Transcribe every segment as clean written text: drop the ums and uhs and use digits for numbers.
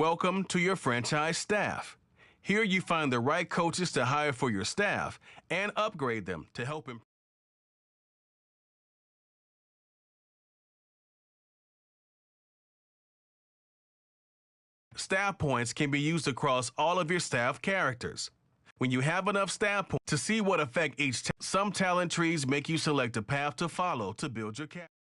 Welcome to your franchise staff. Here you find the right coaches to hire for your staff and upgrade them to help improve. Staff points can be used across all of your staff characters. When you have enough staff points to see what affect some talent trees make you select a path to follow to build your character.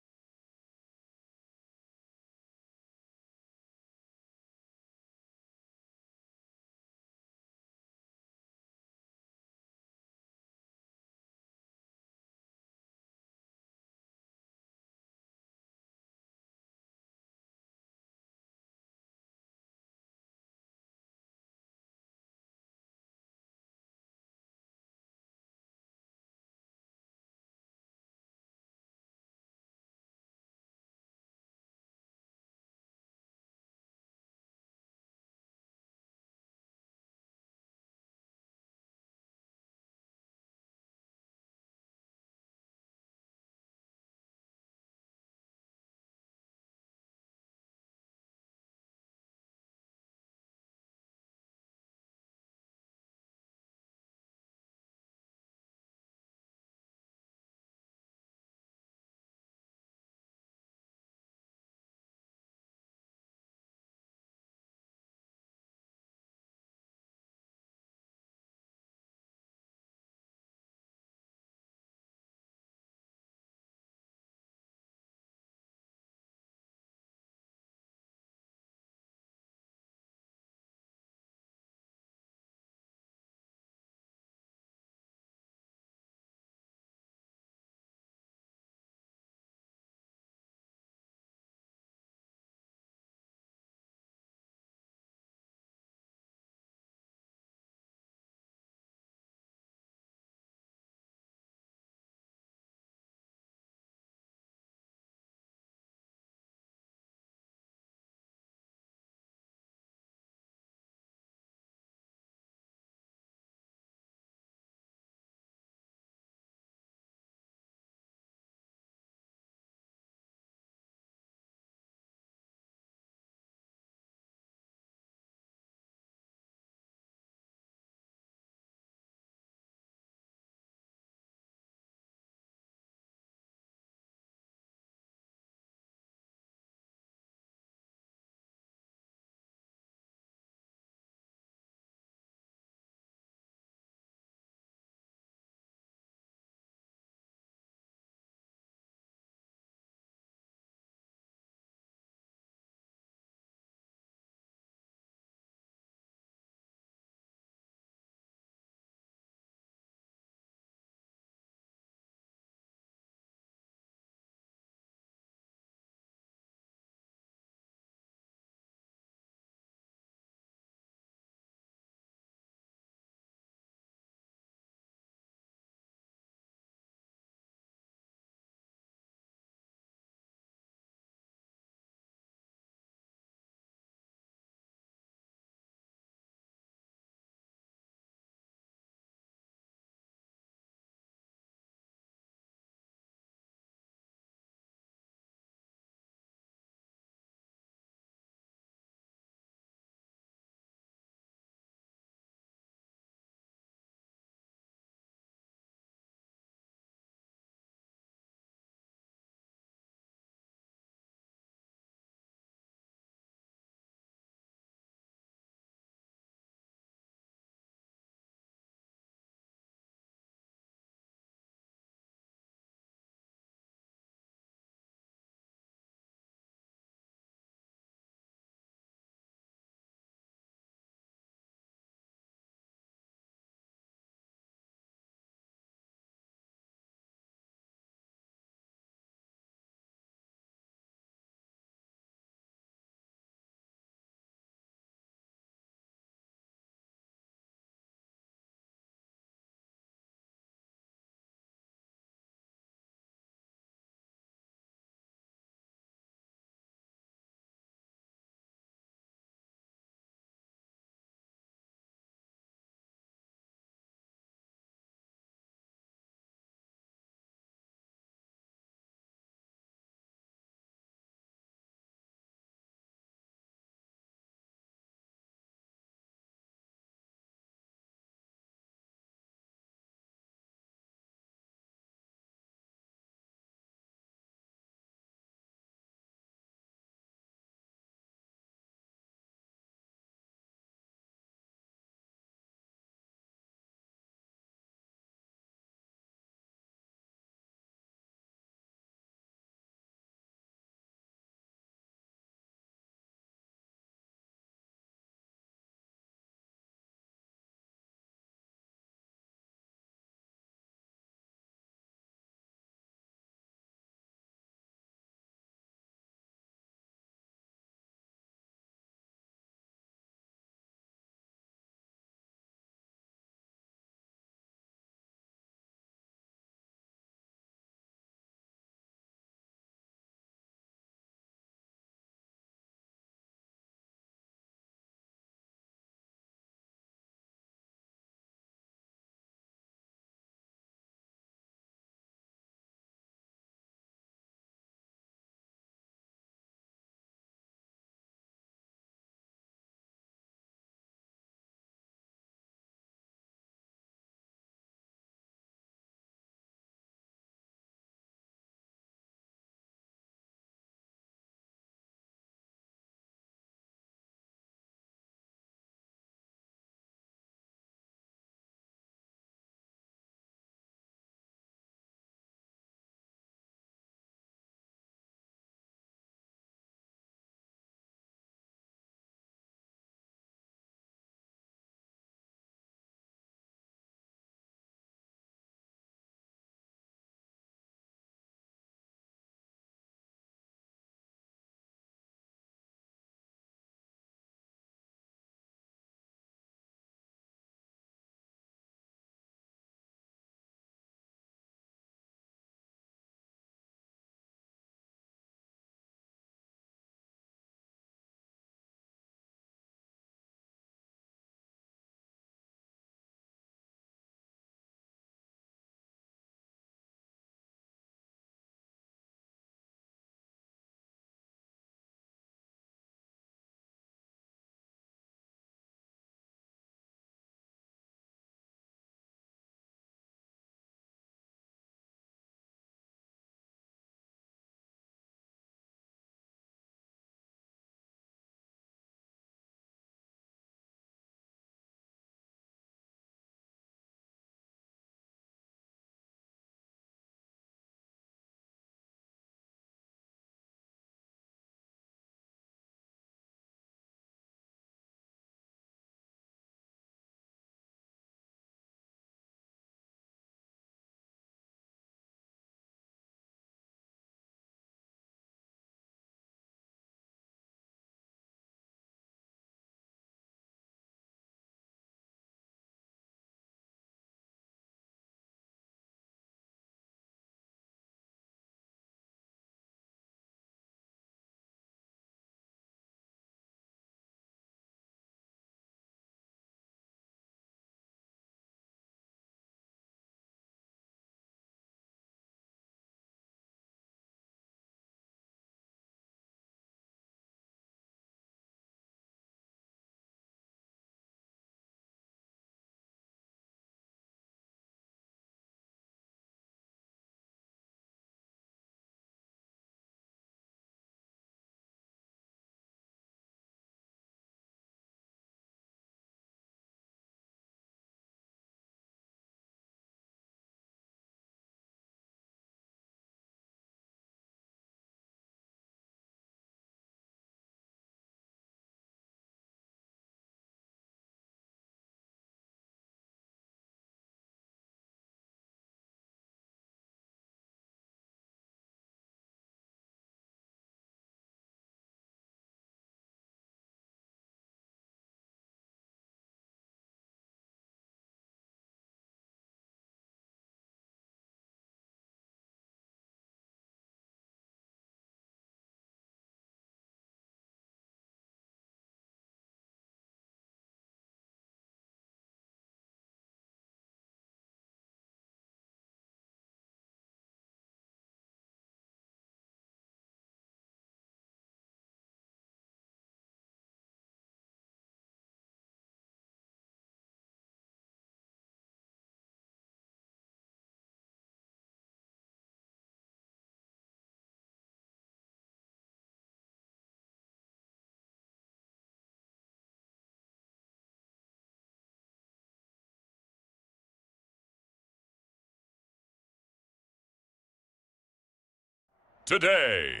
today.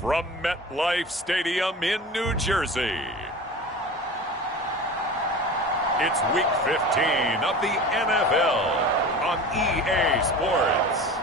From MetLife Stadium in New Jersey, it's Week 15 of the NFL on EA Sports.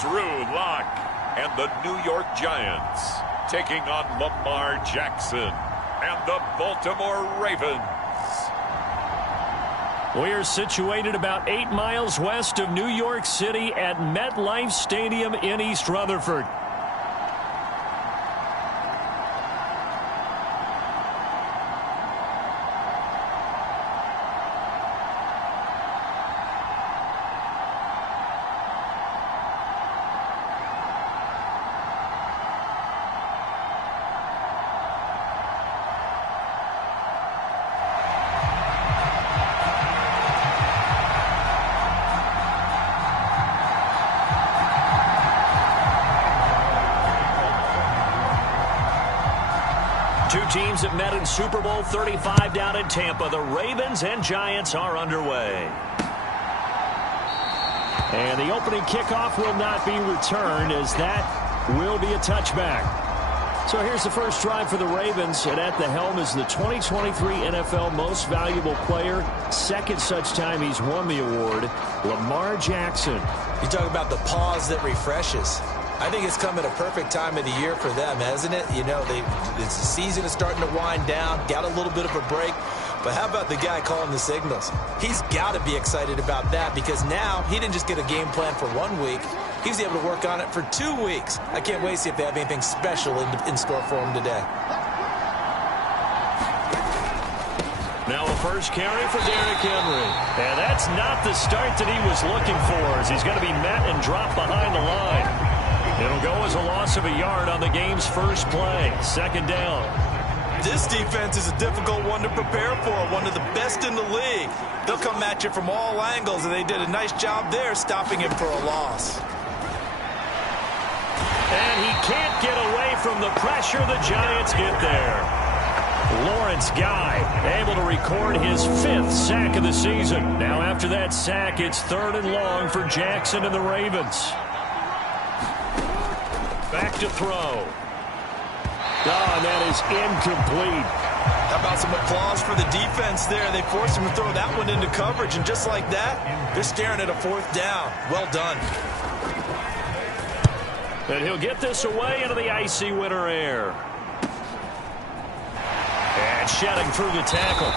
Drew Lock and the New York Giants taking on Lamar Jackson and the Baltimore Ravens. We're situated about 8 miles west of New York City at MetLife Stadium in East Rutherford. Two teams that met in Super Bowl 35 down in Tampa. The Ravens and Giants are underway. And the opening kickoff will not be returned, as that will be a touchback. So here's the first drive for the Ravens, and at the helm is the 2023 NFL Most Valuable Player. Second such time he's won the award, Lamar Jackson. You talk about the pause that refreshes. I think it's come at a perfect time of the year for them, hasn't it? You know, the season is starting to wind down, got a little bit of a break. But how about the guy calling the signals? He's got to be excited about that, because now he didn't just get a game plan for 1 week. He was able to work on it for 2 weeks. I can't wait to see if they have anything special in store for him today. Now a first carry for Derrick Henry. And that's not the start that he was looking for, as he's going to be met and dropped behind the line. It'll go as a loss of a yard on the game's first play. Second down. This defense is a difficult one to prepare for, one of the best in the league. They'll come at you from all angles, and they did a nice job there stopping him for a loss. And he can't get away from the pressure. The Giants get there. Lawrence Guy able to record his 5th sack of the season. Now after that sack, it's 3rd and long for Jackson and the Ravens. Back to throw. And that is incomplete. How about some applause for the defense there? They forced him to throw that one into coverage, and just like that, they're staring at a 4th down. Well done. And he'll get this away into the icy winter air. And shedding through the tackle.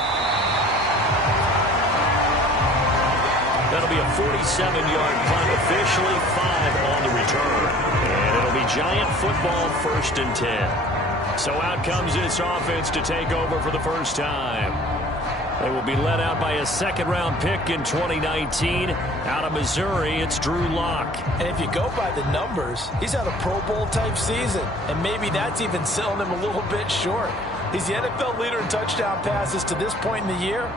That'll be a 47-yard punt, officially 5 on the return. And it'll be Giant football, 1st and 10. So out comes this offense to take over for the first time. They will be led out by a 2nd-round pick in 2019. Out of Missouri, it's Drew Lock. And if you go by the numbers, he's had a Pro Bowl-type season. And maybe that's even selling him a little bit short. He's the NFL leader in touchdown passes to this point in the year.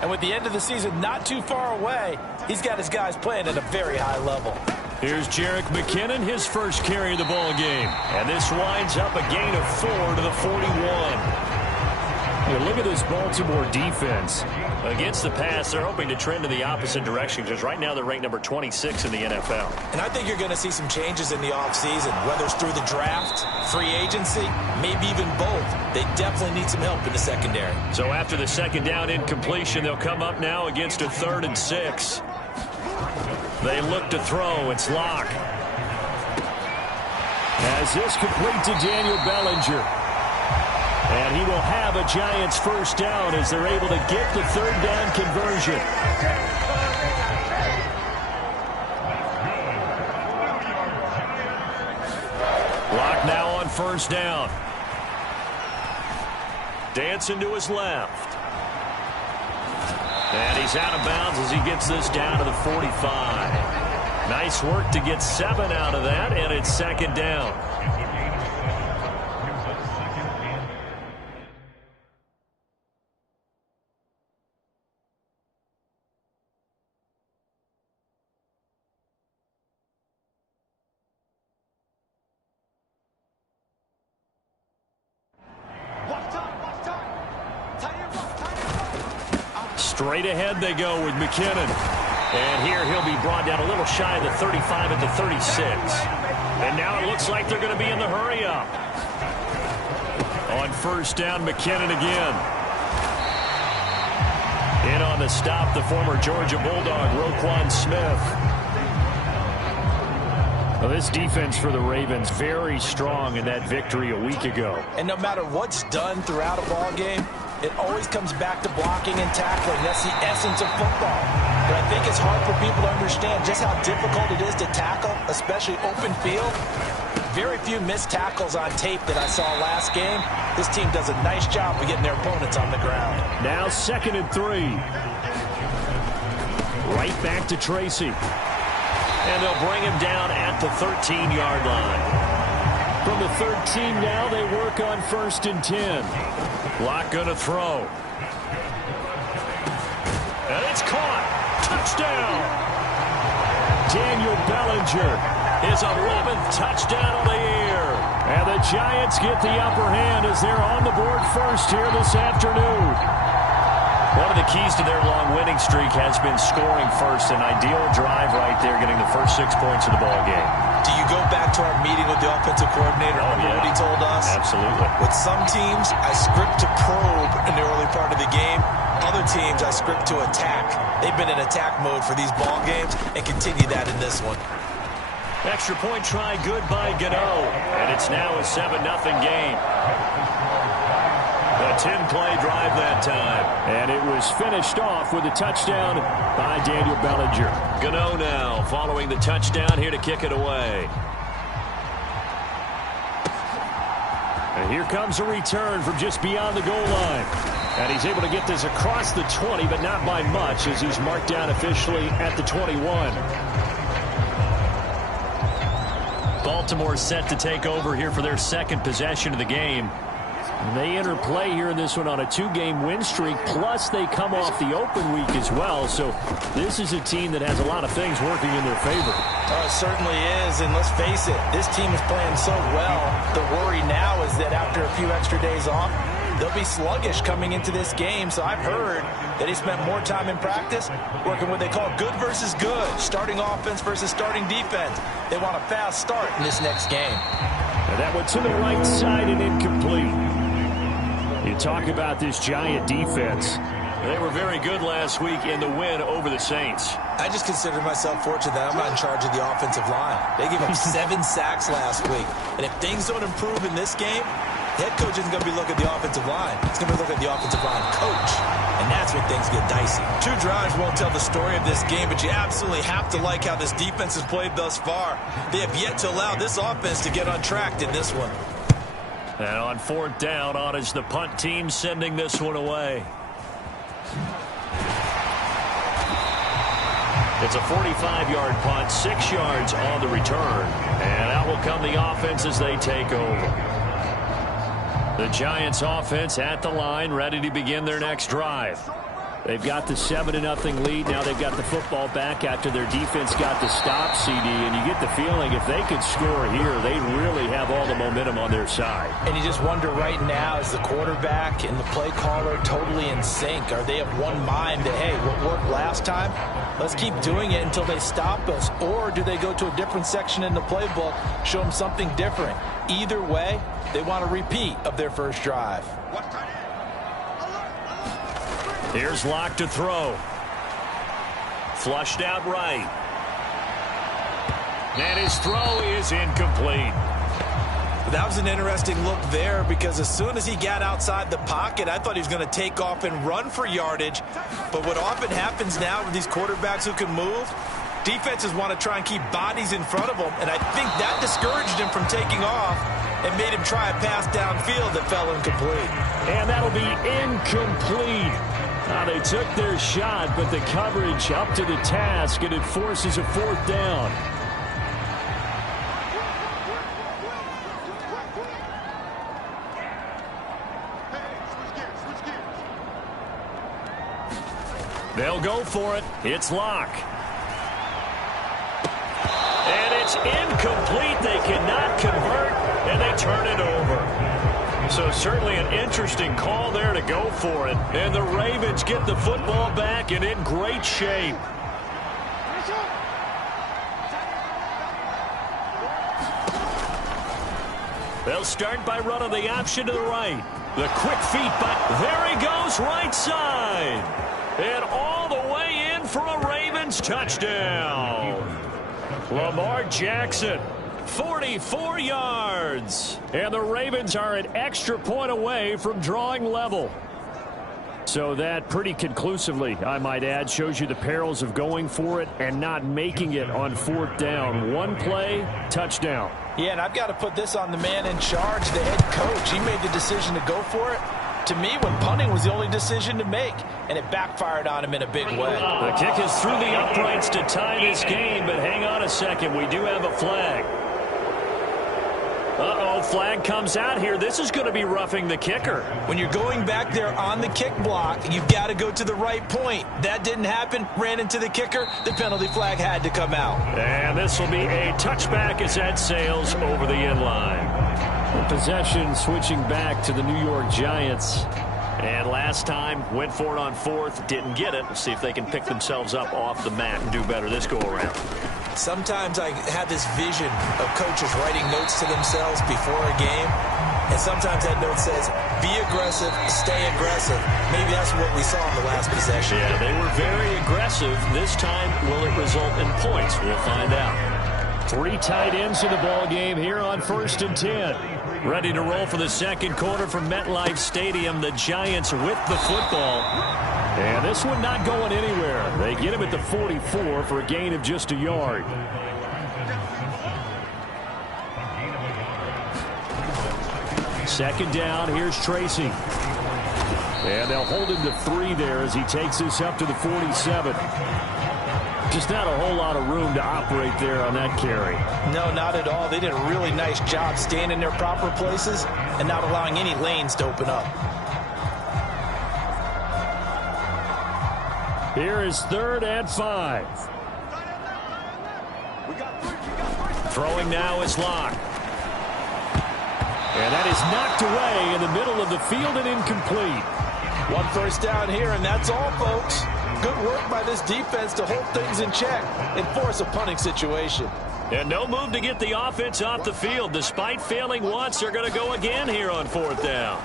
And with the end of the season not too far away, he's got his guys playing at a very high level. Here's Jerick McKinnon, his first carry of the ball game. And this winds up a gain of 4 to the 41. Look at this Baltimore defense. Against the pass, they're hoping to trend in the opposite direction, because right now they're ranked number 26 in the NFL. And I think you're going to see some changes in the offseason, whether it's through the draft, free agency, maybe even both. They definitely need some help in the secondary. So after the 2nd down incompletion, they'll come up now against a 3rd and 6. They look to throw. It's Lock. As this complete to Daniel Bellinger. And he will have a Giants 1st down as they're able to get the 3rd down conversion. Lock now on 1st down. Dancing to his left. And he's out of bounds as he gets this down to the 45. Nice work to get 7 out of that, and it's 2nd down. Straight ahead they go with McKinnon. And here he'll be brought down a little shy of the 35 at the 36. And now it looks like they're going to be in the hurry up. On first down, McKinnon again. In on the stop, the former Georgia Bulldog, Roquan Smith. Well, this defense for the Ravens, very strong in that victory a week ago. And no matter what's done throughout a ball game, it always comes back to blocking and tackling. That's the essence of football. But I think it's hard for people to understand just how difficult it is to tackle, especially open field. Very few missed tackles on tape that I saw last game. This team does a nice job of getting their opponents on the ground. Now 2nd and 3. Right back to Tracy. And they'll bring him down at the 13-yard line. From the 13 now, they work on 1st and 10. Locke going to throw. And it's caught. Touchdown. Daniel Bellinger, his 11th touchdown of the year. And the Giants get the upper hand as they're on the board first here this afternoon. One of the keys to their long winning streak has been scoring first. An ideal drive right there, getting the first 6 points of the ball game. Do you go back to our meeting with the offensive coordinator? What he told us? Absolutely. With some teams, I script to probe in the early part of the game. Other teams, I script to attack. They've been in attack mode for these ball games and continue that in this one. Extra point try good by Gano. And it's now a 7-0 game. A 10-play drive that time. And it was finished off with a touchdown by Daniel Bellinger. Gano now following the touchdown here to kick it away. And here comes a return from just beyond the goal line. And he's able to get this across the 20, but not by much as he's marked down officially at the 21. Baltimore set to take over here for their second possession of the game. And they enter play here in this one on a 2-game win streak, plus they come off the open week as well. So this is a team that has a lot of things working in their favor. It certainly is, and let's face it, this team is playing so well. The worry now is that after a few extra days off, they'll be sluggish coming into this game. So I've heard that he spent more time in practice working what they call good versus good, starting offense versus starting defense. They want a fast start in this next game. And that one to the right side and incomplete. You talk about this Giant defense. They were very good last week in the win over the Saints. I just consider myself fortunate that I'm not in charge of the offensive line. They gave up 7 sacks last week. And if things don't improve in this game, the head coach isn't going to be looking at the offensive line. He's going to be looking at the offensive line coach. And that's when things get dicey. 2 drives won't tell the story of this game, but you absolutely have to like how this defense has played thus far. They have yet to allow this offense to get on track in this one. And on 4th down, on is the punt team sending this one away. It's a 45-yard punt, 6 yards on the return. And out will come the offense as they take over. The Giants offense at the line, ready to begin their next drive. They've got the 7-0 lead. Now they've got the football back after their defense got the stop, CD. And you get the feeling if they could score here, they'd really have all the momentum on their side. And you just wonder right now, is the quarterback and the play caller totally in sync? Are they of one mind that, hey, what worked last time? Let's keep doing it until they stop us. Or do they go to a different section in the playbook, show them something different? Either way, they want a repeat of their first drive. Here's Locke to throw. Flushed out right. And his throw is incomplete. That was an interesting look there because as soon as he got outside the pocket, I thought he was going to take off and run for yardage. But what often happens now with these quarterbacks who can move, defenses want to try and keep bodies in front of them. And I think that discouraged him from taking off and made him try a pass downfield that fell incomplete. And that'll be incomplete. Now they took their shot, but the coverage up to the task, and it forces a 4th down. They'll go for it. It's Locke. And it's incomplete. They cannot convert, and they turn it over. So certainly an interesting call there to go for it. And the Ravens get the football back and in great shape. They'll start by running the option to the right. The quick feet, but there he goes right side. And all the way in for a Ravens touchdown. Lamar Jackson, 44 yards. And the Ravens are an extra point away from drawing level. So that pretty conclusively, I might add, shows you the perils of going for it and not making it on 4th down. One play, touchdown. Yeah, and I've got to put this on the man in charge, the head coach. He made the decision to go for it. To me, when punting was the only decision to make, and it backfired on him in a big way. The kick is through the uprights to tie this game, but hang on a second. We do have a flag. Uh-oh, flag comes out here. This is going to be roughing the kicker. When you're going back there on the kick block, you've got to go to the right point. That didn't happen. Ran into the kicker. The penalty flag had to come out. And this will be a touchback as that sails over the end line. The possession switching back to the New York Giants. And last time, went for it on 4th, didn't get it. We'll see if they can pick themselves up off the mat and do better this go-around. Sometimes I have this vision of coaches writing notes to themselves before a game, and sometimes that note says, be aggressive, stay aggressive. Maybe that's what we saw in the last possession. Yeah, they were very aggressive. This time, will it result in points? We'll find out. 3 tight ends in the ball game here on 1st and 10. Ready to roll for the second quarter from MetLife Stadium. The Giants with the football. And this one not going anywhere. They get him at the 44 for a gain of just a yard. Second down, here's Tracy. And they'll hold him to 3 there as he takes this up to the 47. Just not a whole lot of room to operate there on that carry. No, not at all. They did a really nice job staying in their proper places and not allowing any lanes to open up. Here is 3rd and 5. Throwing now is Locke. And that is knocked away in the middle of the field and incomplete. 1 first down here, and that's all, folks. Good work by this defense to hold things in check and force a punting situation. And no move to get the offense off the field. Despite failing once, they're going to go again here on 4th down.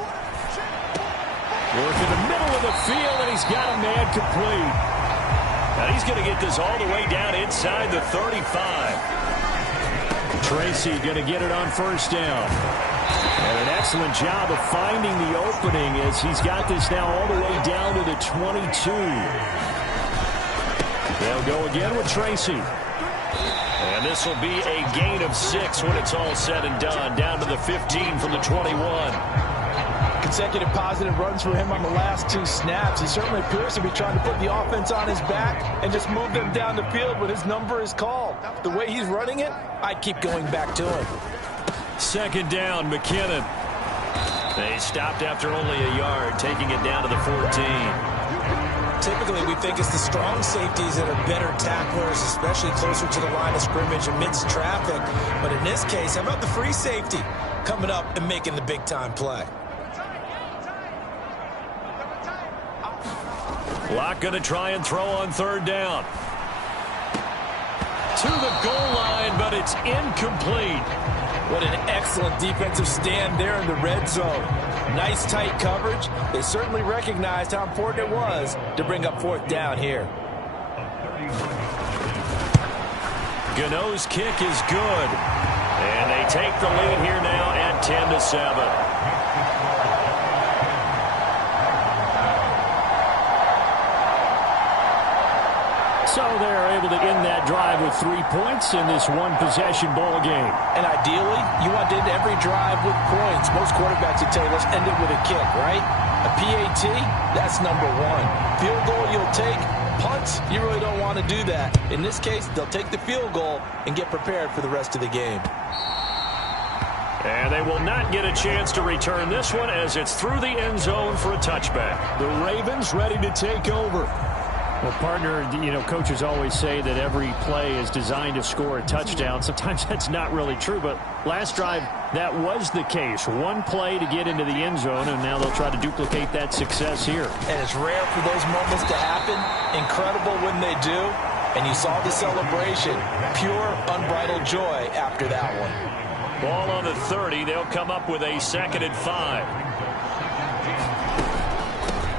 Work in the middle of the field, and he's got a man complete. Now he's going to get this all the way down inside the 35. Tracy going to get it on 1st down. And an excellent job of finding the opening as he's got this now all the way down to the 22. They'll go again with Tracy. And this will be a gain of 6 when it's all said and done. Down to the 15 from the 21. Consecutive positive runs for him on the last 2 snaps. He certainly appears to be trying to put the offense on his back and just move them down the field when his number is called. The way he's running it, I'd keep going back to him. Second down, McKinnon. They stopped after only a yard, taking it down to the 14. Typically, we think it's the strong safeties that are better tacklers, especially closer to the line of scrimmage amidst traffic. But in this case, how about the free safety coming up and making the big-time play? Locke going to try and throw on 3rd down. To the goal line, but it's incomplete. What an excellent defensive stand there in the red zone. Nice tight coverage. They certainly recognized how important it was to bring up 4th down here. Gano's kick is good. And they take the lead here now at 10-7. So they're able to end that drive with 3 points in this one-possession ball game. And ideally, you want to end every drive with points. Most quarterbacks would tell you, let's end it with a kick, right? A PAT, that's number 1. Field goal you'll take. Punts, you really don't want to do that. In this case, they'll take the field goal and get prepared for the rest of the game. And they will not get a chance to return this one as it's through the end zone for a touchback. The Ravens ready to take over. Well, partner, coaches always say that every play is designed to score a touchdown. Sometimes that's not really true, but last drive, that was the case. One play to get into the end zone, and now they'll try to duplicate that success here. And it's rare for those moments to happen. Incredible when they do. And you saw the celebration. Pure, unbridled joy after that one. Ball on the 30. They'll come up with a 2nd and 5.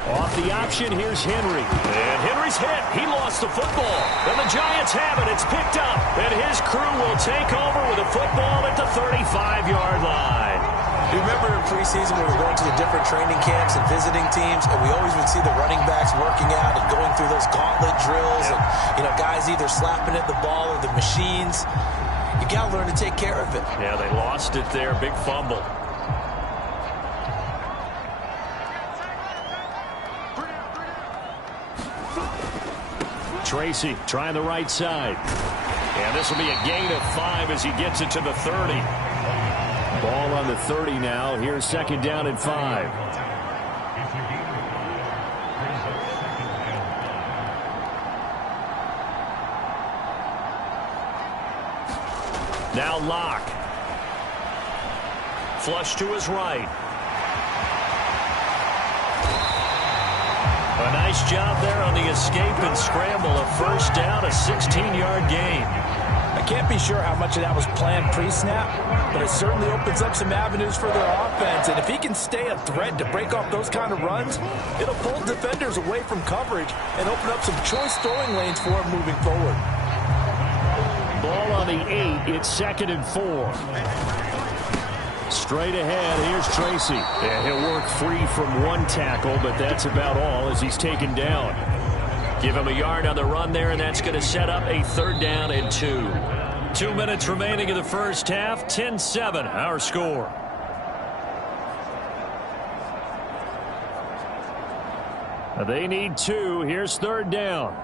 Off the option, here's Henry. And Henry's hit. He lost the football. And the Giants have it. It's picked up. And his crew will take over with the football at the 35-yard line. You remember in preseason we were going to the different training camps and visiting teams, and we always would see the running backs working out and going through those gauntlet drills. Yep. And, guys either slapping at the ball or the machines. You got to learn to take care of it. Yeah, they lost it there. Big fumble. Tracy trying the right side. And this will be a gain of 5 as he gets it to the 30. Ball on the 30 now. Here's 2nd down and 5. Now Locke. Flush to his right. A nice job there on the escape and scramble. A 1st down, a 16-yard gain. I can't be sure how much of that was planned pre-snap, but it certainly opens up some avenues for their offense. And if he can stay a threat to break off those kind of runs, it'll pull defenders away from coverage and open up some choice throwing lanes for him moving forward. Ball on the 8. It's 2nd and 4. Straight ahead, here's Tracy. Yeah, he'll work free from one tackle, but that's about all as he's taken down. Give him a yard on the run there, and that's going to set up a 3rd down and 2. 2 minutes remaining in the first half. 10-7, our score. They need 2. Here's 3rd down.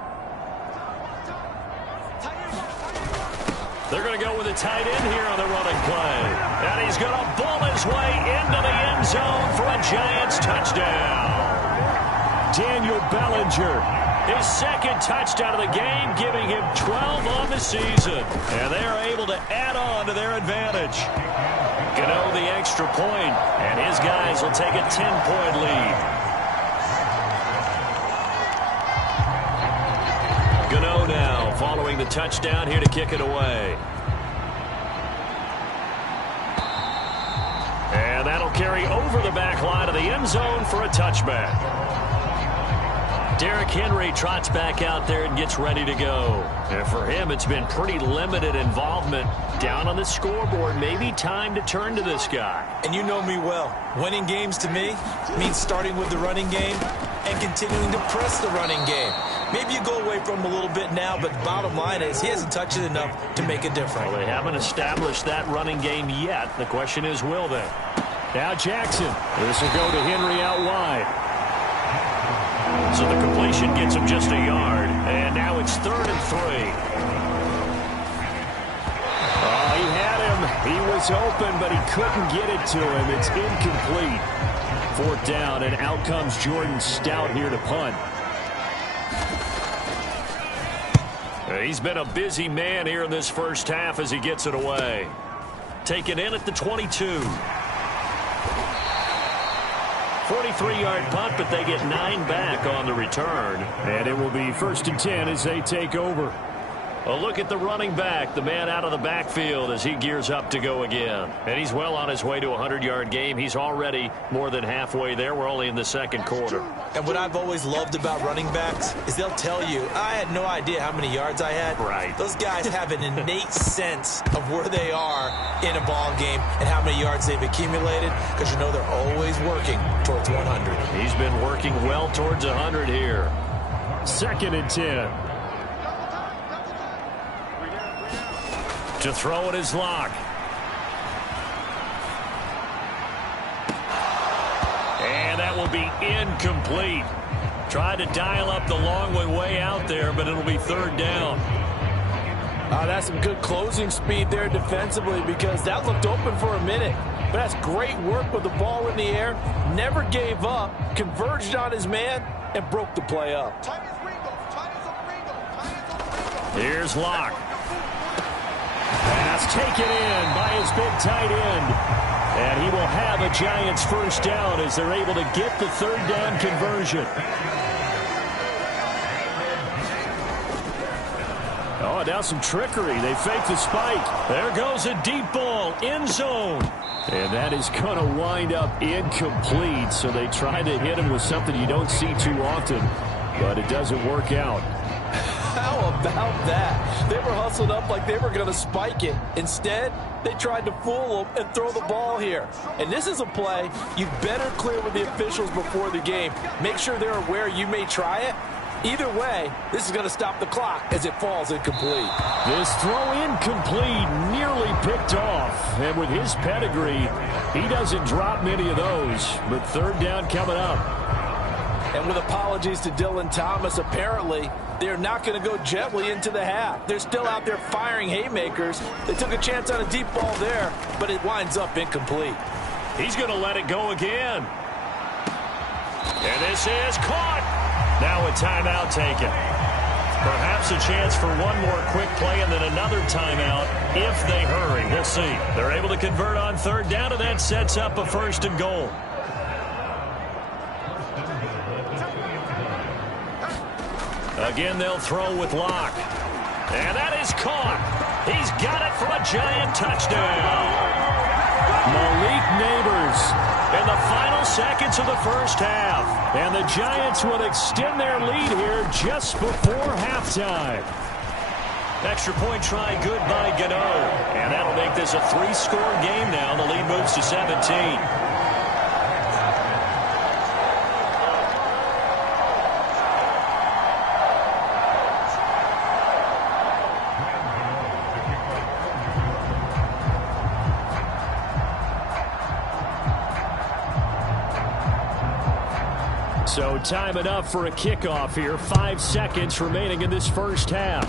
They're going to go with a tight end here on the running play. And he's going to ball his way into the end zone for a Giants touchdown. Daniel Bellinger, his 2nd touchdown of the game, giving him 12 on the season. And they are able to add on to their advantage. Gano the extra point, and his guys will take a 10-point lead. Gano now following the touchdown here to kick it away. And that'll carry over the back line of the end zone for a touchback. Derrick Henry trots back out there and gets ready to go. And for him, it's been pretty limited involvement down on the scoreboard. Maybe time to turn to this guy. And you know me well. Winning games to me means starting with the running game and continuing to press the running game. Maybe you go away from him a little bit now, but the bottom line is he hasn't touched it enough to make a difference. Well, they haven't established that running game yet. The question is, will they? Now Jackson. This will go to Henry out wide. So the completion gets him just a yard. And now it's 3rd and 3. Oh, he had him. He was open, but he couldn't get it to him. It's incomplete. 4th down, and out comes Jordan Stout here to punt. He's been a busy man here in this first half as he gets it away. Taken in at the 22. 43-yard punt, but they get 9 back on the return. And it will be 1st and 10 as they take over. A look at the running back, the man out of the backfield as he gears up to go again. And he's well on his way to a 100-yard game. He's already more than halfway there. We're only in the 2nd quarter. And what I've always loved about running backs is they'll tell you, I had no idea how many yards I had. Right. Those guys have an innate sense of where they are in a ball game and how many yards they've accumulated, because you know they're always working towards 100. He's been working well towards 100 here. 2nd and 10. To throw it is Locke. And that will be incomplete. Tried to dial up the long way out there, but it'll be 3rd down. That's some good closing speed there defensively, because that looked open for a minute. But that's great work with the ball in the air. Never gave up, converged on his man, and broke the play up. Here's Locke. Pass taken in by his big tight end. And he will have a Giants first down as they're able to get the third down conversion. Oh, now some trickery. They fake the spike. There goes a deep ball, end zone. And that is going to wind up incomplete. So they try to hit him with something you don't see too often, but it doesn't work out. How about that? They were hustled up like they were going to spike it. Instead, they tried to fool them and throw the ball here. And this is a play you better clear with the officials before the game. Make sure they're aware you may try it. Either way, this is going to stop the clock as it falls incomplete. This throw incomplete, nearly picked off. And with his pedigree, he doesn't drop many of those. But third down coming up. And with apologies to Dylan Thomas, apparently they're not going to go gently into the half. They're still out there firing haymakers. They took a chance on a deep ball there, but it winds up incomplete. He's going to let it go again. And this is caught. Now a timeout taken. Perhaps a chance for one more quick play and then another timeout if they hurry. We'll see. They're able to convert on third down, and that sets up a first and goal. Again, they'll throw with Locke. And that is caught. He's got it for a Giant touchdown. Malik Nabers in the final seconds of the first half. And the Giants would extend their lead here just before halftime. Extra point try good by Gano. And that'll make this a 3-score game now. The lead moves to 17. So time enough for a kickoff here. 5 seconds remaining in this first half.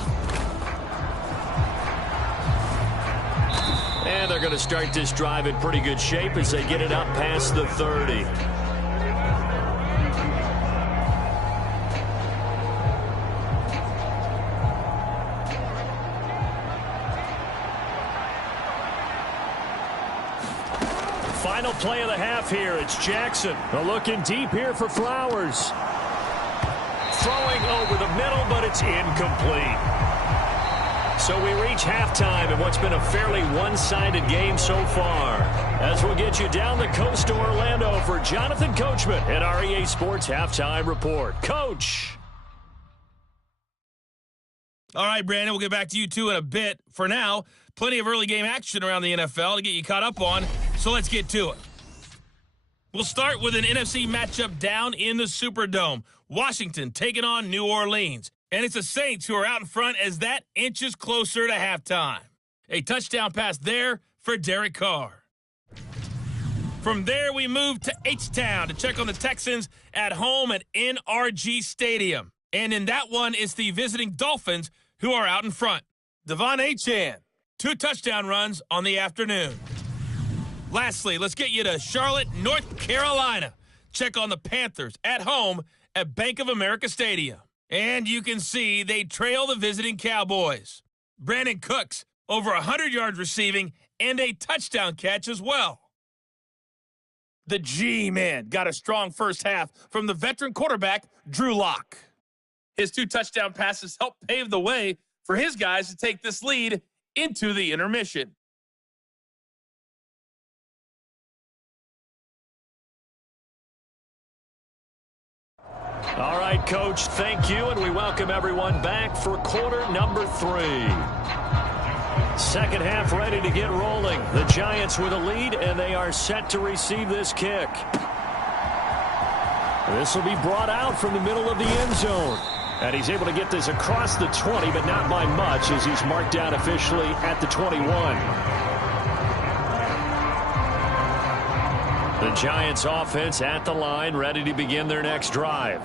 And they're going to start this drive in pretty good shape as they get it up past the 30. Final play of the half here. It's Jackson. Looking deep here for Flowers. Throwing over the middle, but it's incomplete. So we reach halftime in what's been a fairly one-sided game so far. As we'll get you down the coast to Orlando for Jonathan Coachman at our EA Sports Halftime Report. Coach. All right, Brandon, we'll get back to you two in a bit. For now, plenty of early game action around the NFL to get you caught up on, so let's get to it. We'll start with an NFC matchup down in the Superdome. Washington taking on New Orleans. And it's the Saints who are out in front as that inches closer to halftime. A touchdown pass there for Derek Carr. From there, we move to H-Town to check on the Texans at home at NRG Stadium. And in that one, it's the visiting Dolphins who are out in front. Devon Achane, 2 touchdown runs on the afternoon. Lastly, let's get you to Charlotte, North Carolina. Check on the Panthers at home at Bank of America Stadium. And you can see they trail the visiting Cowboys. Brandon Cooks, over 100 yards receiving and a touchdown catch as well. The G-Man got a strong first half from the veteran quarterback, Drew Lock. His 2 touchdown passes helped pave the way for his guys to take this lead into the intermission. All right, Coach, thank you, and we welcome everyone back for quarter number 3. Second half ready to get rolling. The Giants with a lead, and they are set to receive this kick. This will be brought out from the middle of the end zone. And he's able to get this across the 20, but not by much as he's marked down officially at the 21. The Giants offense at the line, ready to begin their next drive.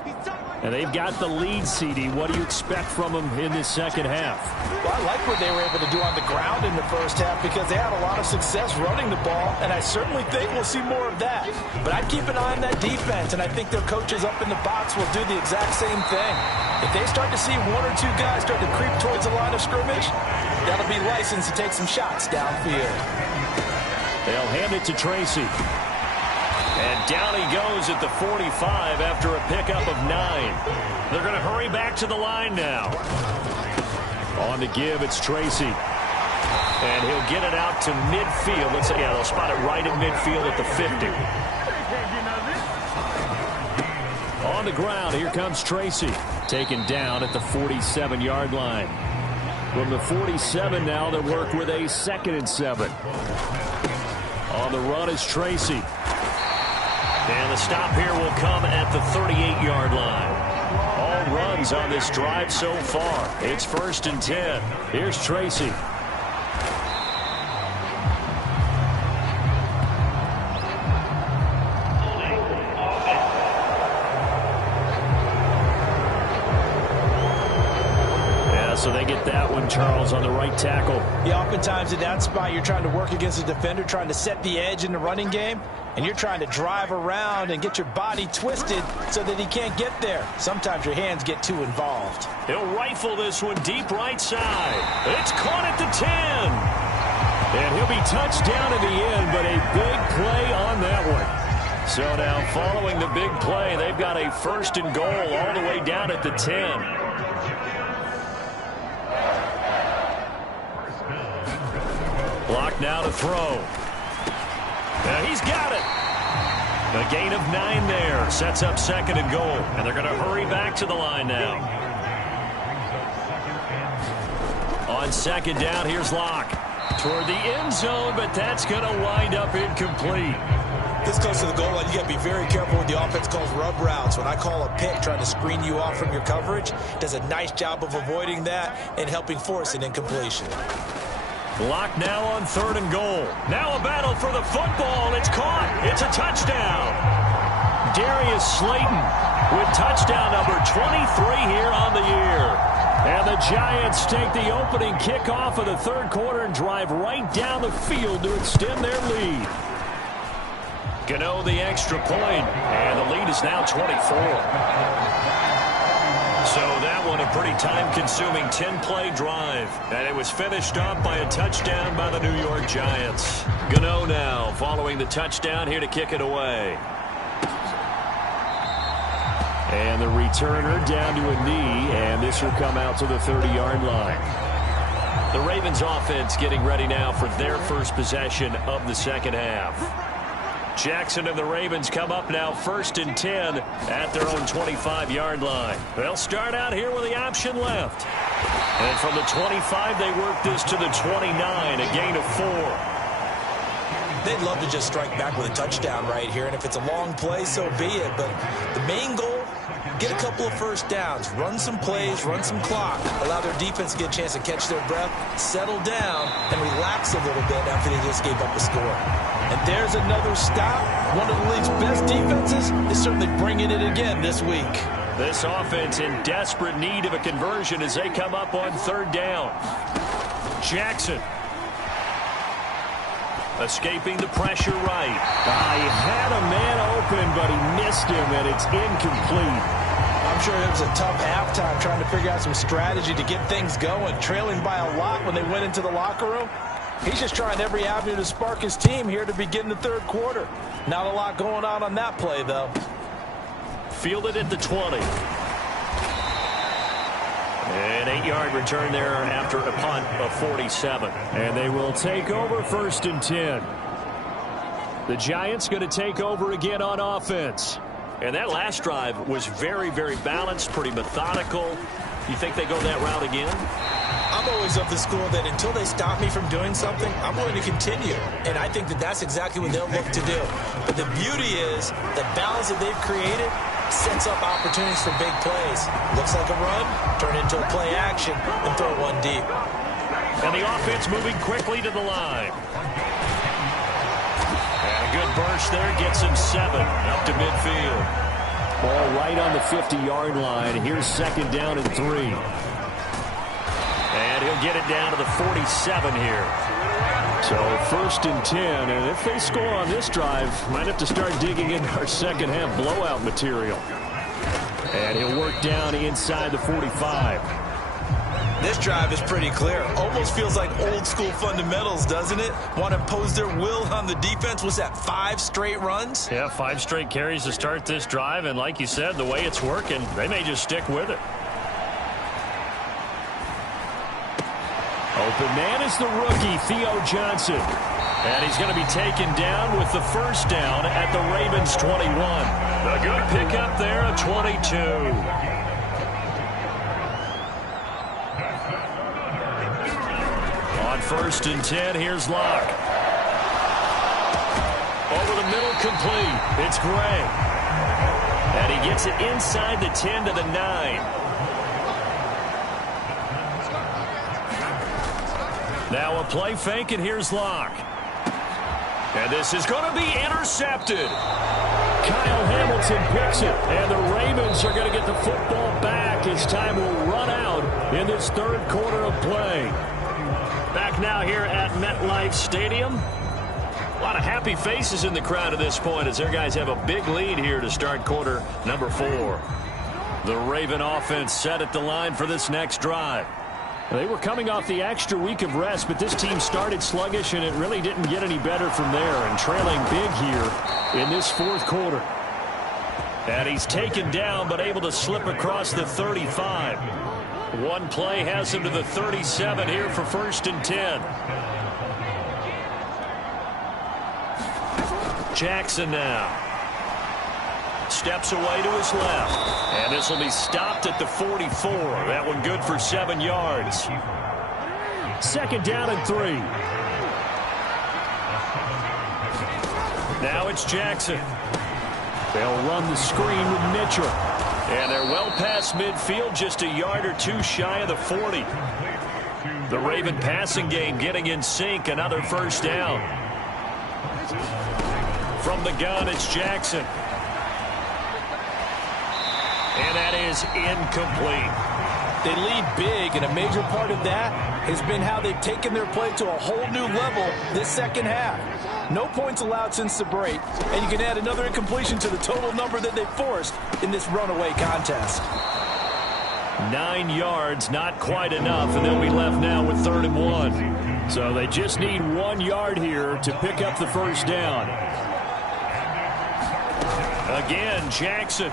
And they've got the lead, CD. What do you expect from them in this second half? Well, I like what they were able to do on the ground in the first half because they had a lot of success running the ball, and I certainly think we'll see more of that. But I'd keep an eye on that defense, and I think their coaches up in the box will do the exact same thing. If they start to see one or two guys start to creep towards the line of scrimmage, that'll be license to take some shots downfield. They'll hand it to Tracy. And down he goes at the 45 after a pickup of 9. They're going to hurry back to the line now. On the give, it's Tracy. And he'll get it out to midfield. Let's say, yeah, they'll spot it right at midfield at the 50. On the ground, here comes Tracy. Taken down at the 47-yard line. From the 47 now, they work with a 2nd and 7. On the run is Tracy. And the stop here will come at the 38-yard line. All runs on this drive so far. It's 1st and 10. Here's Tracy. So they get that one, Charles, on the right tackle. Yeah, oftentimes in that spot, you're trying to work against a defender, trying to set the edge in the running game, and you're trying to drive around and get your body twisted so that he can't get there. Sometimes your hands get too involved. He'll rifle this one deep right side. It's caught at the 10. And he'll be touched down in the end, but a big play on that one. So now following the big play, they've got a 1st and goal all the way down at the 10. Block now to throw. He's got it. A gain of 9 there. Sets up 2nd and goal. And they're going to hurry back to the line now. On 2nd down, here's Locke. Toward the end zone, but that's going to wind up incomplete. This close to the goal line, you got to be very careful with the offense calls rub routes. When I call a pick trying to screen you off from your coverage, does a nice job of avoiding that and helping force an incompletion. Block now on 3rd and goal. Now a battle for the football. It's caught. It's a touchdown. Darius Slayton with touchdown number 23 here on the year. And the Giants take the opening kickoff of the 3rd quarter and drive right down the field to extend their lead. Gano the extra point, and the lead is now 24. So that one a pretty time-consuming 10-play drive. And it was finished up by a touchdown by the New York Giants. Gano now following the touchdown here to kick it away. And the returner down to a knee, and this will come out to the 30-yard line. The Ravens offense getting ready now for their first possession of the second half. Jackson and the Ravens come up now 1st and 10 at their own 25-yard line. They'll start out here with the option left. And from the 25, they work this to the 29, a gain of 4. They'd love to just strike back with a touchdown right here, and if it's a long play, so be it. But the main goal, get a couple of first downs, run some plays, run some clock, allow their defense to get a chance to catch their breath, settle down, and relax a little bit after they just gave up a score. And there's another stop. One of the league's best defenses is certainly bringing it again this week. This offense in desperate need of a conversion as they come up on 3rd down. Jackson. Escaping the pressure right. He had a man open, but he missed him, and it's incomplete. I'm sure it was a tough halftime trying to figure out some strategy to get things going. Trailing by a lot when they went into the locker room. He's just trying every avenue to spark his team here to begin the 3rd quarter. Not a lot going on that play, though. Fielded at the 20. An 8-yard return there after a punt of 47. And they will take over 1st and 10. The Giants going to take over again on offense. And that last drive was very, very balanced, pretty methodical. You think they go that route again? I'm always of the school that until they stop me from doing something, I'm going to continue. And I think that that's exactly what they'll look to do. But the beauty is the balance that they've created sets up opportunities for big plays. Looks like a run, turn into a play action, and throw one deep. And the offense moving quickly to the line. And a good burst there gets him 7 up to midfield. Ball right on the 50-yard line. Here's second down and 3. And he'll get it down to the 47 here. So 1st and 10, and if they score on this drive, might have to start digging into our second half blowout material. And he'll work down inside the 45. This drive is pretty clear. Almost feels like old school fundamentals, doesn't it? Want to impose their will on the defense. Was that 5 straight runs? Yeah, 5 straight carries to start this drive, and like you said, the way it's working, they may just stick with it. Open man is the rookie, Theo Johnson. And he's going to be taken down with the first down at the Ravens 21. A good pickup there at 22. On 1st and 10, here's Locke. Over the middle, complete. It's Gray. And he gets it inside the 10 to the 9. Now a play fake, and here's Locke. And this is going to be intercepted. Kyle Hamilton picks it, and the Ravens are going to get the football back as time will run out in this 3rd quarter of play. Back now here at MetLife Stadium. A lot of happy faces in the crowd at this point as their guys have a big lead here to start quarter number 4. The Raven offense set at the line for this next drive. They were coming off the extra week of rest, but this team started sluggish, and it really didn't get any better from there, and trailing big here in this 4th quarter. And he's taken down, but able to slip across the 35. One play has him to the 37 here for 1st and 10. Jackson now. Steps away to his left. And this will be stopped at the 44. That one good for 7 yards. 2nd down and 3. Now it's Jackson. They'll run the screen with Mitchell. And they're well past midfield, just a yard or 2 shy of the 40. The Raven passing game getting in sync. Another 1st down. From the gun, it's Jackson. And that is incomplete. They lead big, and a major part of that has been how they've taken their play to a whole new level this 2nd half. No points allowed since the break, and you can add another incompletion to the total number that they forced in this runaway contest. 9 yards, not quite enough, and they'll be left now with 3rd and 1. So they just need 1 yard here to pick up the 1st down. Again, Jackson.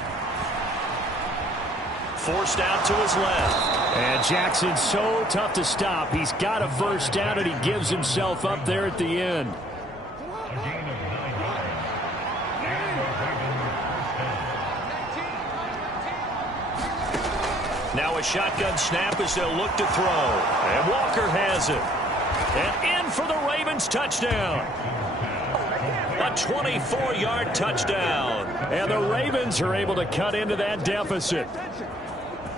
Forced out to his left. And Jackson's so tough to stop. He's got a 1st down, and he gives himself up there at the end. Now a shotgun snap as they'll look to throw. And Walker has it. And in for the Ravens touchdown. A 24-yard touchdown. And the Ravens are able to cut into that deficit.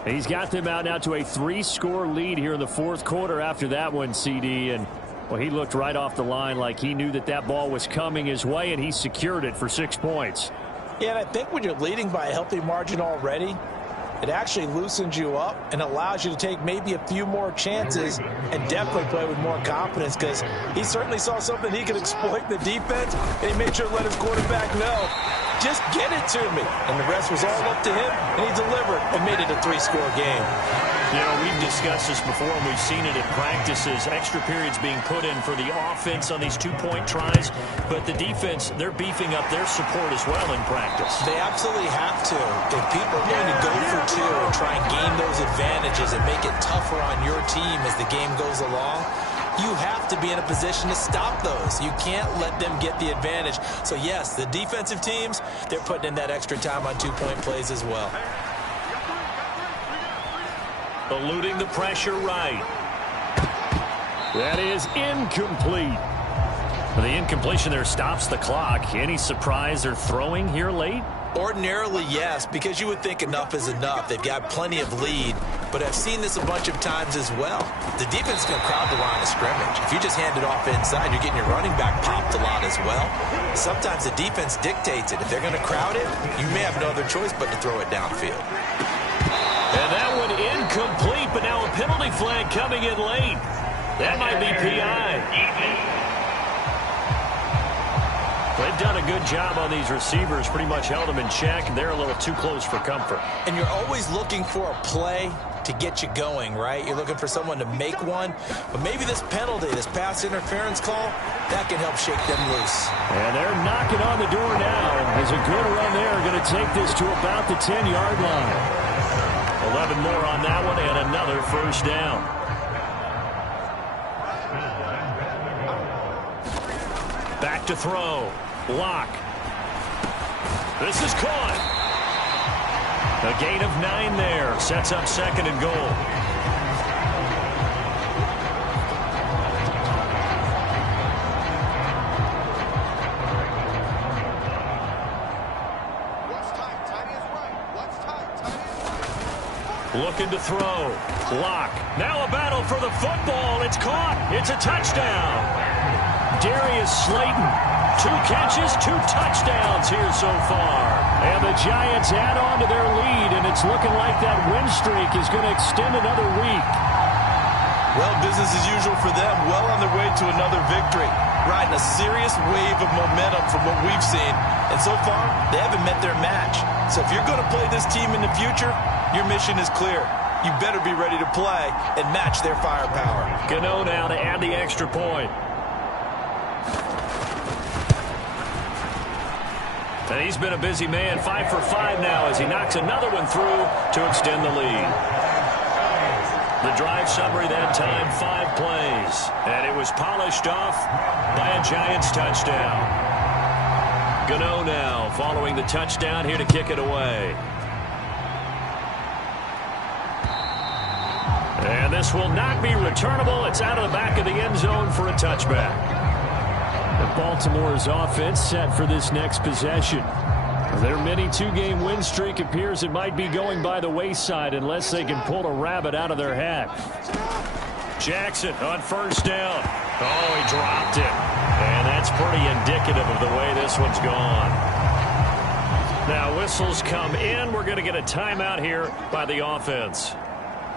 He's got them out now to a 3-score lead here in the 4th quarter after that one, CD. And, well, he looked right off the line like he knew that that ball was coming his way, and he secured it for 6 points. Yeah, and I think when you're leading by a healthy margin already, it actually loosens you up and allows you to take maybe a few more chances and definitely play with more confidence, because he certainly saw something he could exploit the defense, and he made sure to let his quarterback know, just get it to me. And the rest was all up to him, and he delivered and made it a 3-score game. You know, we've discussed this before, and we've seen it in practices. Extra periods being put in for the offense on these 2-point tries. But the defense, they're beefing up their support as well in practice. They absolutely have to. If people are going to go for 2 and try and gain those advantages and make it tougher on your team as the game goes along, you have to be in a position to stop those. You can't let them get the advantage. So, yes, the defensive teams, they're putting in that extra time on 2-point plays as well. Eluding the pressure right. That is incomplete. The incompletion there stops the clock. Any surprise they're throwing here late? Ordinarily, yes, because you would think enough is enough. They've got plenty of lead, but I've seen this a bunch of times as well. The defense is going to crowd the line of scrimmage. If you just hand it off inside, you're getting your running back popped a lot as well. Sometimes the defense dictates it. If they're going to crowd it, you may have no other choice but to throw it downfield. And that one incomplete, but now a penalty flag coming in late. That might be PI. They've done a good job on these receivers, pretty much held them in check. They're a little too close for comfort. And you're always looking for a play to get you going, right? You're looking for someone to make one. But maybe this penalty, this pass interference call, that can help shake them loose. And they're knocking on the door now. There's a good run there. Going to take this to about the 10-yard line. 11 more on that one and another first down. Back to throw. Lock. This is caught. A gain of 9 there. Sets up second and goal. Looking to throw. Lock. Now a battle for the football. It's caught. It's a touchdown. Darius Slayton. 2 catches, 2 touchdowns here so far. And the Giants add on to their lead, and it's looking like that win streak is going to extend another week. Well, business as usual for them. Well on their way to another victory. Riding a serious wave of momentum from what we've seen. And so far, they haven't met their match. So if you're going to play this team in the future, your mission is clear. You better be ready to play and match their firepower. Gano now to add the extra point. And he's been a busy man, 5 for 5 now as he knocks another one through to extend the lead. The drive summary that time, 5 plays. And it was polished off by a Giants touchdown. Gano now following the touchdown here to kick it away. And this will not be returnable. It's out of the back of the end zone for a touchback. Baltimore's offense set for this next possession. Their mini 2-game win streak appears it might be going by the wayside unless they can pull a rabbit out of their hat. Jackson on first down. Oh, he dropped it. And that's pretty indicative of the way this one's gone. Now whistles come in. We're going to get a timeout here by the offense.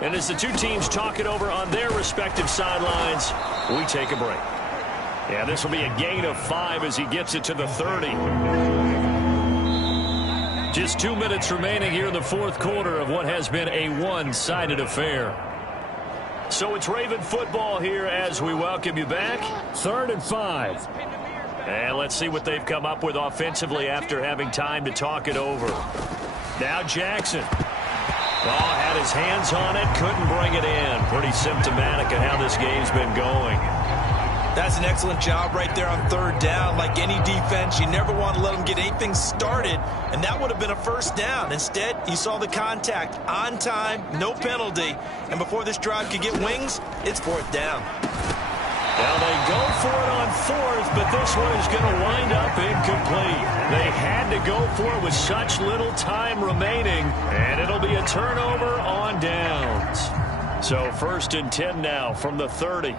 And as the two teams talk it over on their respective sidelines, we take a break. Yeah, this will be a gain of 5 as he gets it to the 30. Just 2 minutes remaining here in the fourth quarter of what has been a one-sided affair. So it's Raven football here as we welcome you back. 3rd and 5. And let's see what they've come up with offensively after having time to talk it over. Now Jackson. Oh, had his hands on it, couldn't bring it in. Pretty symptomatic of how this game's been going. That's an excellent job right there on 3rd down. Like any defense, you never want to let them get anything started, and that would have been a first down. Instead, you saw the contact on time, no penalty, and before this drive could get wings, it's 4th down. Now they go for it on 4th, but this one is going to wind up incomplete. They had to go for it with such little time remaining, and it'll be a turnover on downs. So 1st and 10 now from the 30.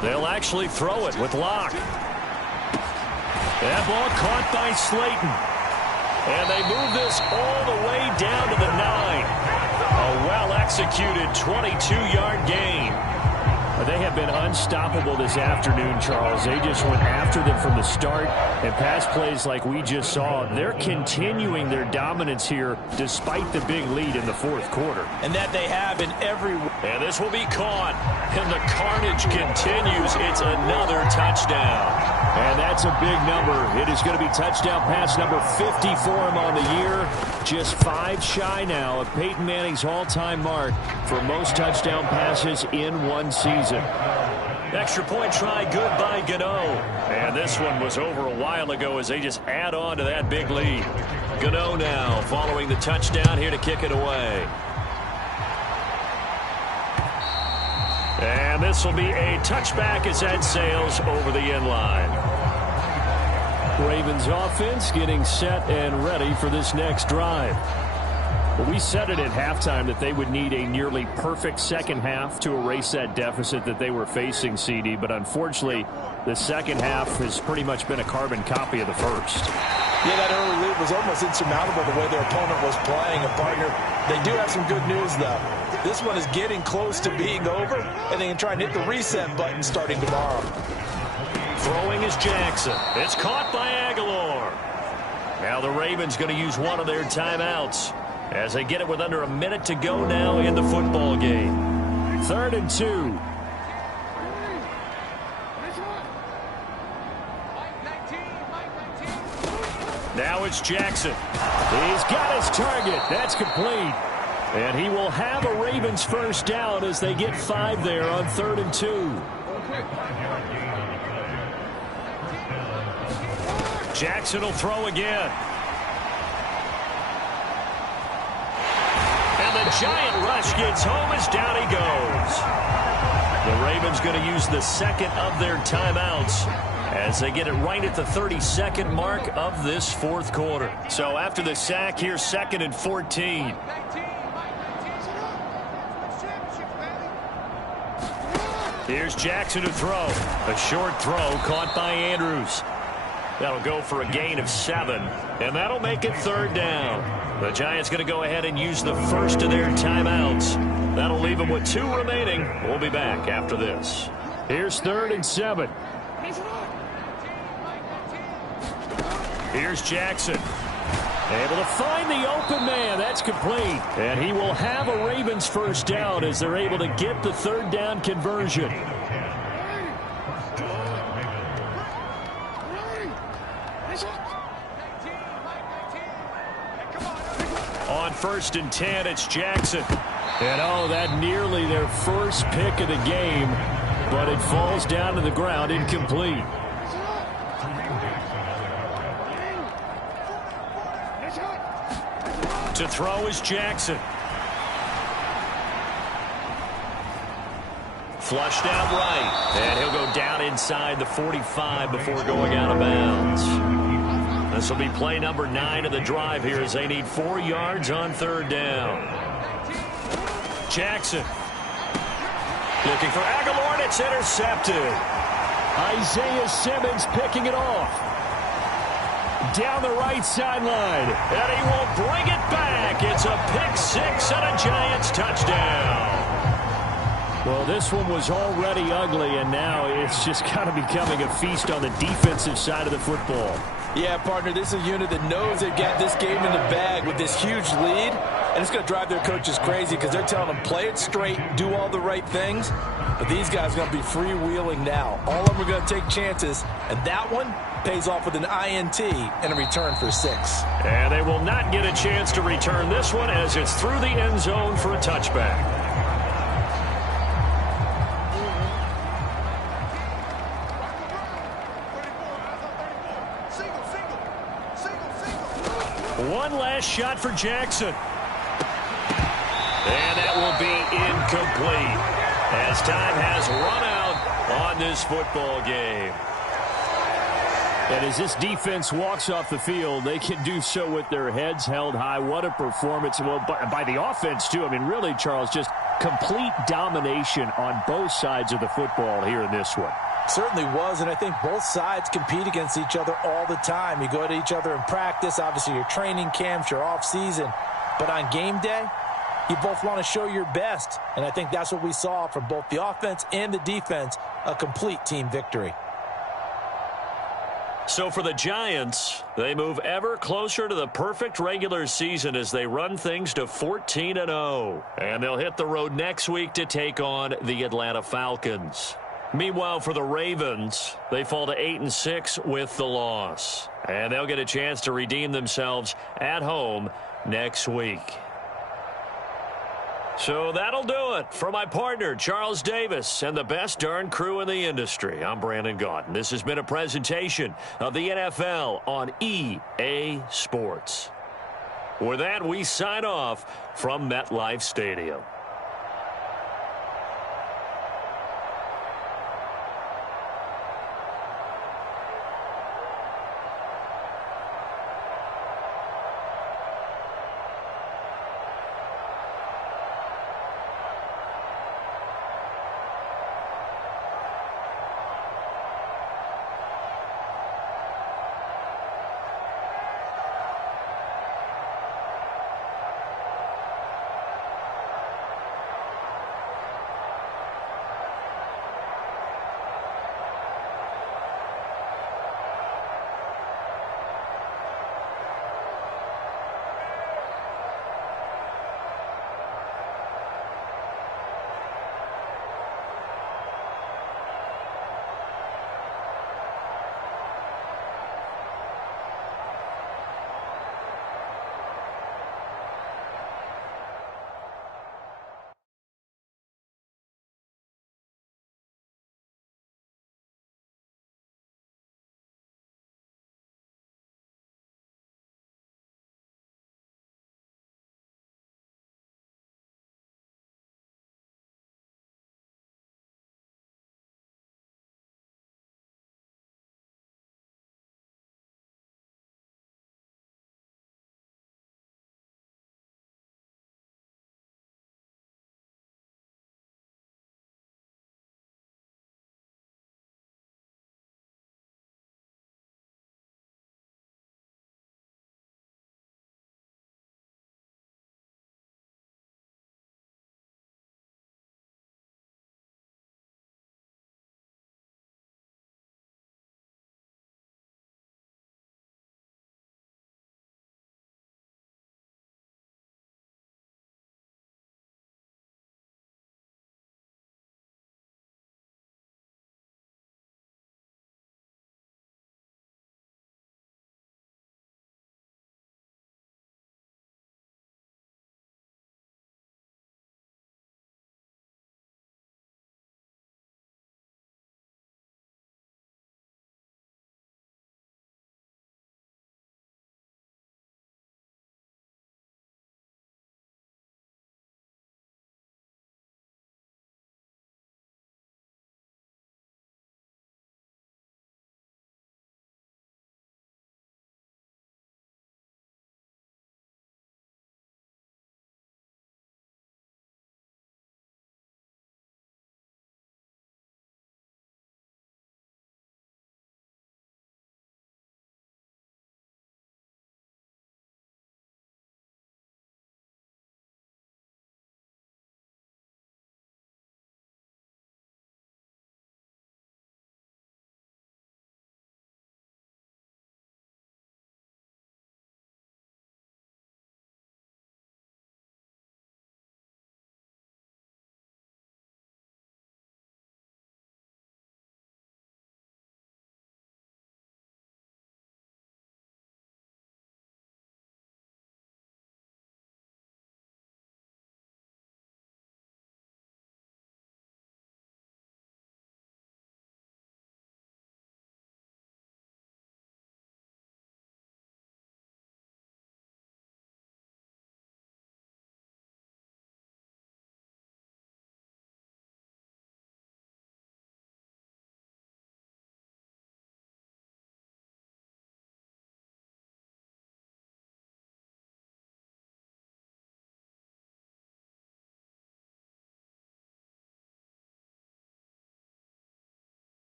They'll actually throw it with Locke. That ball caught by Slayton. And they move this all the way down to the 9. A well-executed 22-yard gain. They have been unstoppable this afternoon, Charles. They just went after them from the start, and pass plays like we just saw, they're continuing their dominance here despite the big lead in the fourth quarter. And that they have in every... And this will be caught, and the carnage continues. It's another touchdown. And that's a big number. It is going to be touchdown pass number 50 for him on the year. Just 5 shy now of Peyton Manning's all-time mark for most touchdown passes in one season. Extra point try, good by Gano. And this one was over a while ago as they just add on to that big lead. Gano now following the touchdown here to kick it away. And And this will be a touchback as that sails over the end line. Ravens offense getting set and ready for this next drive. Well, we said it at halftime that they would need a nearly perfect second half to erase that deficit that they were facing, CD. But unfortunately, the second half has pretty much been a carbon copy of the first. Yeah, that early lead was almost insurmountable the way their opponent was playing. And, partner, they do have some good news, though. This one is getting close to being over, and they can try and hit the reset button starting tomorrow. Throwing is Jackson. It's caught by Aguilar. Now the Ravens going to use one of their timeouts as they get it with under a minute to go now in the football game. 3rd and 2. Now it's Jackson. He's got his target. That's complete. And he will have a Ravens first down as they get 5 there on 3rd and 2. Jackson will throw again. And the giant rush gets home as down he goes. The Ravens going to use the second of their timeouts as they get it right at the 32nd mark of this 4th quarter. So after the sack, here's 2nd and 14. Here's Jackson to throw. A short throw caught by Andrews. That'll go for a gain of 7, and that'll make it 3rd down. The Giants going to go ahead and use the first of their timeouts. That'll leave them with 2 remaining. We'll be back after this. Here's 3rd and 7. Here's Jackson. Able to find the open man. That's complete. And he will have a Ravens first down as they're able to get the 3rd down conversion. On 1st and 10, it's Jackson. And that nearly their first pick of the game, but it falls down to the ground incomplete. To throw is Jackson. Flushed out right. And he'll go down inside the 45 before going out of bounds. This will be play number 9 of the drive here as they need 4 yards on 3rd down. Jackson. Looking for Aguilar, and it's intercepted. Isaiah Simmons picking it off. Down the right sideline, and he will bring it back. It's a pick 6 and a Giants touchdown. Well, this one was already ugly, and now it's just kind of becoming a feast on the defensive side of the football. Yeah, partner, this is a unit that knows they've got this game in the bag with this huge lead, and it's going to drive their coaches crazy because they're telling them play it straight, do all the right things, but these guys are going to be freewheeling now. All of them are going to take chances, and that one pays off with an INT and a return for 6. And they will not get a chance to return this one as it's through the end zone for a touchback. One last shot for Jackson. And that will be incomplete as time has run out on this football game. And as this defense walks off the field, they can do so with their heads held high. What a performance. Well, by the offense, too. I mean, really, Charles, just complete domination on both sides of the football here in this one. Certainly was, and I think both sides compete against each other all the time. You go at each other in practice, obviously your training camps, your off-season. But on game day, you both want to show your best. And I think that's what we saw from both the offense and the defense, a complete team victory. So for the Giants, they move ever closer to the perfect regular season as they run things to 14-0. And they'll hit the road next week to take on the Atlanta Falcons. Meanwhile, for the Ravens, they fall to 8-6 with the loss. And they'll get a chance to redeem themselves at home next week. So that'll do it for my partner, Charles Davis, and the best darn crew in the industry. I'm Brandon Gaudin. This has been a presentation of the NFL on EA Sports. With that, we sign off from MetLife Stadium.